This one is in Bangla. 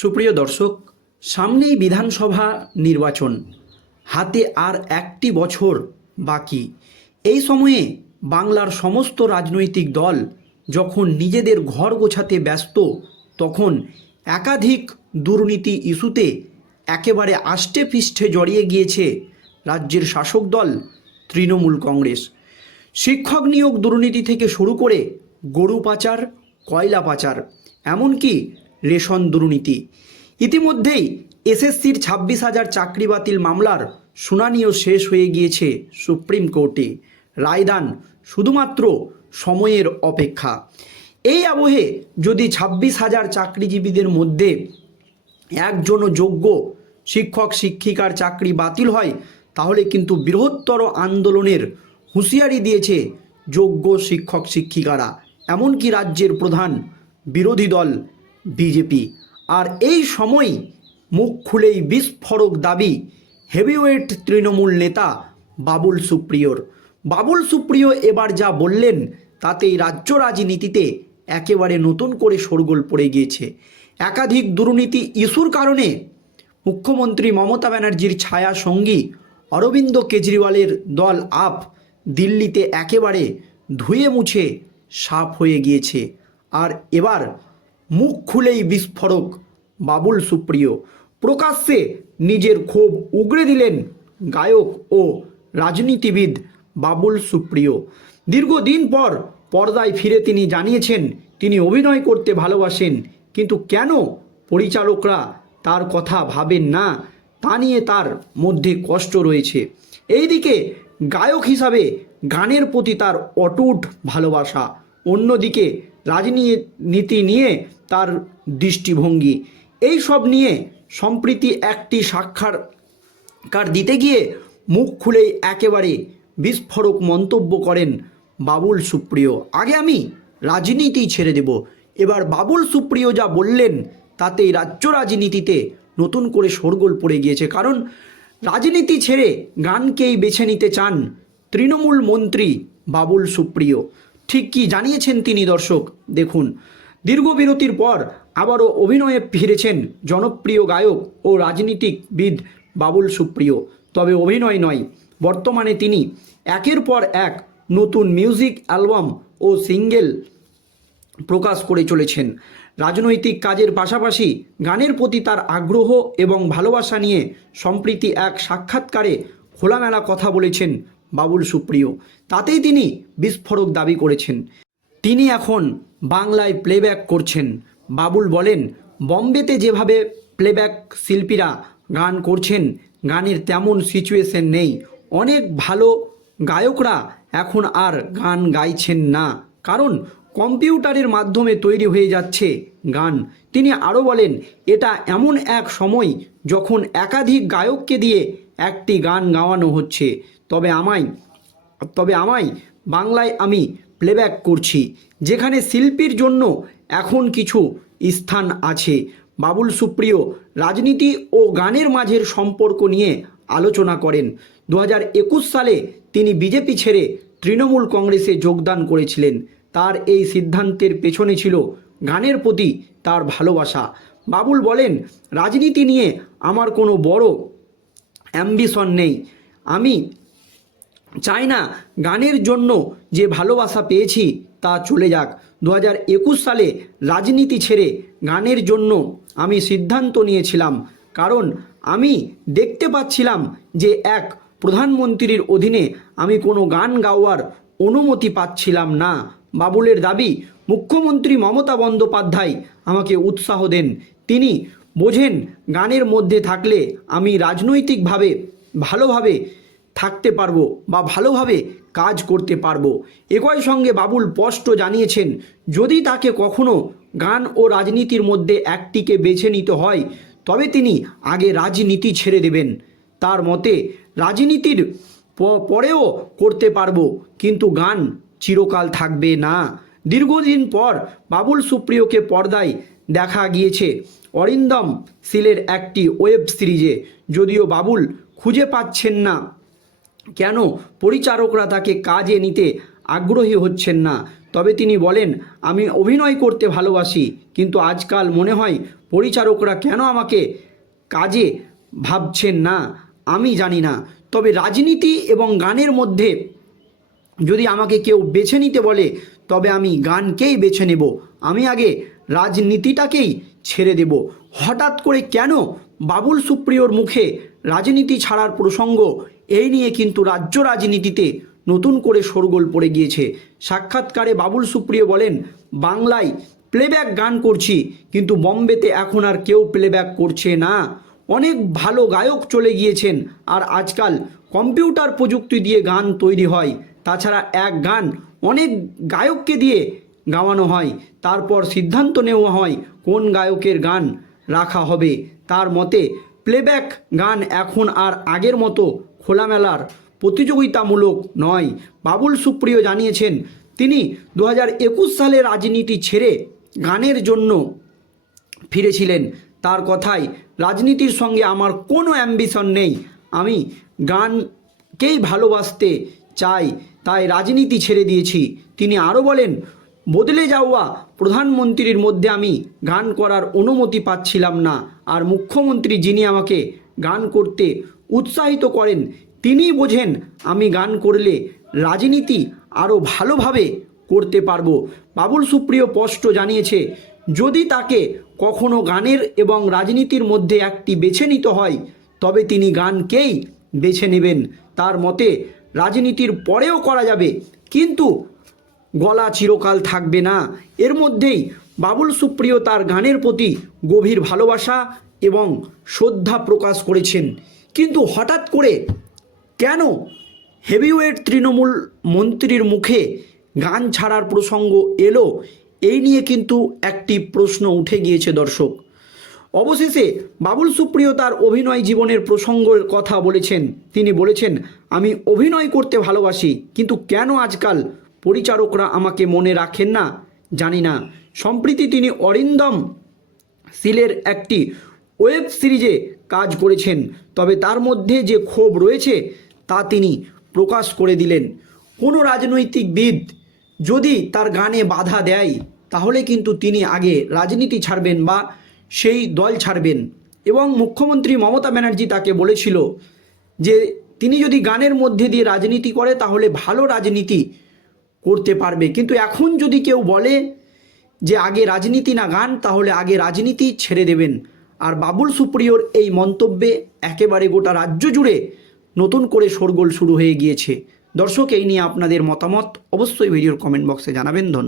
সুপ্রিয় দর্শক, সামনেই বিধানসভা নির্বাচন। হাতে আর একটি বছর বাকি। এই সময়ে বাংলার সমস্ত রাজনৈতিক দল যখন নিজেদের ঘর গোছাতে ব্যস্ত, তখন একাধিক দুর্নীতি ইস্যুতে একেবারে আষ্টে পৃষ্ঠে জড়িয়ে গিয়েছে রাজ্যের শাসক দল, তৃণমূল কংগ্রেস। শিক্ষক নিয়োগ দুর্নীতি থেকে শুরু করে গরু পাচার, কয়লা পাচার, এমনকি রেশন দুর্নীতি। ইতিমধ্যেই এসএসসির ছাব্বিশ হাজার চাকরি বাতিল মামলার শুনানিও শেষ হয়ে গিয়েছে সুপ্রিম কোর্টে। রায়দান শুধুমাত্র সময়ের অপেক্ষা। এই আবহে যদি ছাব্বিশ হাজার চাকরিজীবীদের মধ্যে একজনও যোগ্য শিক্ষক, শিক্ষিকার চাকরি বাতিল হয়, তাহলে কিন্তু বৃহত্তর আন্দোলনের হুঁশিয়ারি দিয়েছে যোগ্য শিক্ষক, শিক্ষিকারা। এমনকি রাজ্যের প্রধান বিরোধী দল বিজেপি। আর এই সময় মুখ খুলেই বিস্ফোরক দাবি হেভিওয়েট তৃণমূল নেতা বাবুল সুপ্রিয়র। বাবুল সুপ্রিয় এবার যা বললেন, তাতেই রাজ্য রাজনীতিতে একেবারে নতুন করে শোরগোল পড়ে গিয়েছে। একাধিক দুর্নীতি ইস্যুর কারণে মুখ্যমন্ত্রী মমতা ব্যানার্জির ছায়া সঙ্গী অরবিন্দ কেজরিওয়ালের দল আপ দিল্লিতে একেবারে ধুয়ে মুছে সাফ হয়ে গিয়েছে। আর এবার মুখ খুলেই বিস্ফোরক বাবুল সুপ্রিয়। প্রকাশ্যে নিজের ক্ষোভ উগড়ে দিলেন গায়ক ও রাজনীতিবিদ বাবুল সুপ্রিয়। দীর্ঘদিন পর পর্দায় ফিরে তিনি জানিয়েছেন, তিনি অভিনয় করতে ভালোবাসেন, কিন্তু কেন পরিচালকরা তার কথা ভাবেন না, তা নিয়ে তার মধ্যে কষ্ট রয়েছে। এইদিকে গায়ক হিসাবে গানের প্রতি তার অটুট ভালোবাসা। অন্যদিকে রাজনীতি নিয়ে তার দৃষ্টিভঙ্গি। এই সব নিয়ে সম্প্রীতি একটি সাক্ষাৎকার দিতে গিয়ে মুখ খুলেই একেবারে বিস্ফোরক মন্তব্য করেন বাবুল সুপ্রিয়। আগে আমি রাজনীতি ছেড়ে দেব। এবার বাবুল সুপ্রিয় যা বললেন, তাতেই রাজ্য রাজনীতিতে নতুন করে শোরগোল পড়ে গিয়েছে। কারণ রাজনীতি ছেড়ে গানকেই বেছে নিতে চান তৃণমূল মন্ত্রী বাবুল সুপ্রিয়। ঠিক কি জানিয়েছেন তিনি দর্শক? দেখুন, দীর্ঘ বিরতির পর আবারও অভিনয়ে ফিরেছেন জনপ্রিয় গায়ক ও রাজনীতিকবিদ বাবুল সুপ্রিয়। তবে অভিনয় নয়, বর্তমানে তিনি একের পর এক নতুন মিউজিক অ্যালবাম ও সিঙ্গেল প্রকাশ করে চলেছেন। রাজনৈতিক কাজের পাশাপাশি গানের প্রতি তার আগ্রহ এবং ভালোবাসা নিয়ে সম্প্রীতি এক সাক্ষাৎকারে খোলামেলা কথা বলেছেন বাবুল সুপ্রিয়। তাতেই তিনি বিস্ফোরক দাবি করেছেন। তিনি এখন বাংলায় প্লেব্যাক করছেন। বাবুল বলেন, বম্বেতে যেভাবে প্লেব্যাক শিল্পীরা গান করছেন, গানের তেমন সিচুয়েশন নেই। অনেক ভালো গায়করা এখন আর গান গাইছেন না। কারণ কম্পিউটারের মাধ্যমে তৈরি হয়ে যাচ্ছে গান। তিনি আরও বলেন, এটা এমন এক সময় যখন একাধিক গায়ককে দিয়ে একটি গান গাওয়ানো হচ্ছে। তবে আমায় তবে আমায় বাংলায় আমি প্লেব্যাক করছি, যেখানে শিল্পীর জন্য এখন কিছু স্থান আছে। বাবুল সুপ্রিয় রাজনীতি ও গানের মাঝের সম্পর্ক নিয়ে আলোচনা করেন। দু হাজার একুশ সালে তিনি বিজেপি ছেড়ে তৃণমূল কংগ্রেসে যোগদান করেছিলেন। তার এই সিদ্ধান্তের পেছনে ছিল গানের প্রতি তার ভালোবাসা। বাবুল বলেন, রাজনীতি নিয়ে আমার কোনো বড় অ্যাম্বিশন নেই। আমি চাই না, গানের জন্য যে ভালোবাসা পেয়েছি তা চলে যাক। দু একুশ সালে রাজনীতি ছেড়ে গানের জন্য আমি সিদ্ধান্ত নিয়েছিলাম, কারণ আমি দেখতে পাচ্ছিলাম যে এক প্রধানমন্ত্রীর অধীনে আমি কোনো গান গাওয়ার অনুমতি পাচ্ছিলাম না। বাবুলের দাবি, মুখ্যমন্ত্রী মমতা বন্দ্যোপাধ্যায় আমাকে উৎসাহ দেন। তিনি বোঝেন, গানের মধ্যে থাকলে আমি রাজনৈতিকভাবে ভালোভাবে থাকতে পারব বা ভালোভাবে কাজ করতে পারব। একই সঙ্গে বাবুল স্পষ্ট জানিয়েছেন, যদি তাকে কখনো গান ও রাজনীতির মধ্যে একটিকে বেছে নিতে হয়, তবে তিনি আগে রাজনীতি ছেড়ে দেবেন। তার মতে, রাজনীতির পরেও করতে পারব, কিন্তু গান চিরকাল থাকবে না। দীর্ঘদিন পর বাবুল সুপ্রিয়কে পর্দায় দেখা গিয়েছে। অরিন্দম সিলের একটি ওয়েব সিরিজে, যদিও বাবুল খুঁজে পাচ্ছেন না। কেন পরিচারকরা তাকে কাজে নিতে আগ্রহী হচ্ছেন না? তবে তিনি বলেন, আমি অভিনয় করতে ভালোবাসি, কিন্তু আজকাল মনে হয় পরিচারকরা কেন আমাকে কাজে ভাবছেন না? আমি জানি না। তবে রাজনীতি এবং গানের মধ্যে যদি আমাকে কেউ বেছে নিতে বলে, তবে আমি গানকেই বেছে নেব। আমি আগে রাজনীতিটাকেই ছেড়ে দেব। হঠাৎ করে কেন বাবুল সুপ্রিয়র মুখে রাজনীতি ছাড়ার প্রসঙ্গ। এই নিয়ে কিন্তু রাজ্য রাজনীতিতে নতুন করে শোরগোল পড়ে গিয়েছে। সাক্ষাৎকারে বাবুল সুপ্রিয় বলেন, বাংলায় প্লেব্যাক গান করছি, কিন্তু বম্বেতে এখন আর কেউ প্লেব্যাক করছে না। অনেক ভালো গায়ক চলে গিয়েছেন, আর আজকাল কম্পিউটার প্রযুক্তি দিয়ে গান তৈরি হয়। তাছাড়া এক গান অনেক গায়ককে দিয়ে গাওয়ানো হয়। তারপর সিদ্ধান্ত নেওয়া হয় কোন গায়কের গান। রাখা হবে। তার মতে প্লেব্যাক গান এখন আর আগের মতো খোলামেলার প্রতিযোগিতামূলক নয়। বাবুল সুপ্রিয় জানিয়েছেন, তিনি দু হাজার একুশ সালে রাজনীতি ছেড়ে গানের জন্য ফিরেছিলেন। তার কথায়, রাজনীতির সঙ্গে আমার কোনো অ্যাম্বিশন নেই। আমি গানকেই ভালোবাসতে চাই, তাই রাজনীতি ছেড়ে দিয়েছি। তিনি আরও বলেন বদলে যাওয়া প্রধানমন্ত্রীর মধ্যে আমি গান করার অনুমতি পাচ্ছিলাম না। আর মুখ্যমন্ত্রী যিনি আমাকে গান করতে উৎসাহিত করেন, তিনিই বোঝেন আমি গান করলে রাজনীতি আরও ভালোভাবে করতে পারব। বাবুল সুপ্রিয় স্পষ্ট জানিয়েছে, যদি তাকে কখনো গানের এবং রাজনীতির মধ্যে একটি বেছে নিতে হয়, তবে তিনি গানকেই বেছে নেবেন। তার মতে, রাজনীতির পরেও করা যাবে, কিন্তু গলা চিরকাল থাকবে না। এর মধ্যেই বাবুল সুপ্রিয় তার গানের প্রতি গভীর ভালোবাসা এবং শ্রদ্ধা প্রকাশ করেছেন। কিন্তু হঠাৎ করে কেন হেভিওয়েট তৃণমূল মন্ত্রীর মুখে গান ছাড়ার প্রসঙ্গ এলো? এই নিয়ে কিন্তু একটি প্রশ্ন উঠে গিয়েছে দর্শক। অবশেষে বাবুল সুপ্রিয় তার অভিনয় জীবনের প্রসঙ্গের কথা বলেছেন। তিনি বলেছেন, আমি অভিনয় করতে ভালোবাসি, কিন্তু কেন আজকাল পরিচারকরা আমাকে মনে রাখেন না, জানি না। সম্প্রতি তিনি অরিন্দম সিলের একটি ওয়েব সিরিজে কাজ করেছেন, তবে তার মধ্যে যে ক্ষোভ রয়েছে তা তিনি প্রকাশ করে দিলেন। কোনো রাজনৈতিকবিদ যদি তার গানে বাধা দেয়, তাহলে কিন্তু তিনি আগে রাজনীতি ছাড়বেন বা সেই দল ছাড়বেন। এবং মুখ্যমন্ত্রী মমতা ব্যানার্জি তাকে বলেছিল যে, তিনি যদি গানের মধ্যে দিয়ে রাজনীতি করে, তাহলে ভালো রাজনীতি করতে পারবে। কিন্তু এখন যদি কেউ বলে যে আগে রাজনীতি না গান, তাহলে আগে রাজনীতি ছেড়ে দেবেন। আর বাবুল সুপ্রিয়র এই মন্তব্যে একেবারে গোটা রাজ্য জুড়ে নতুন করে শোরগোল শুরু হয়ে গিয়েছে। দর্শক, এই নিয়ে আপনাদের মতামত অবশ্যই ভিডিওর কমেন্ট বক্সে জানাবেন। ধন্যবাদ।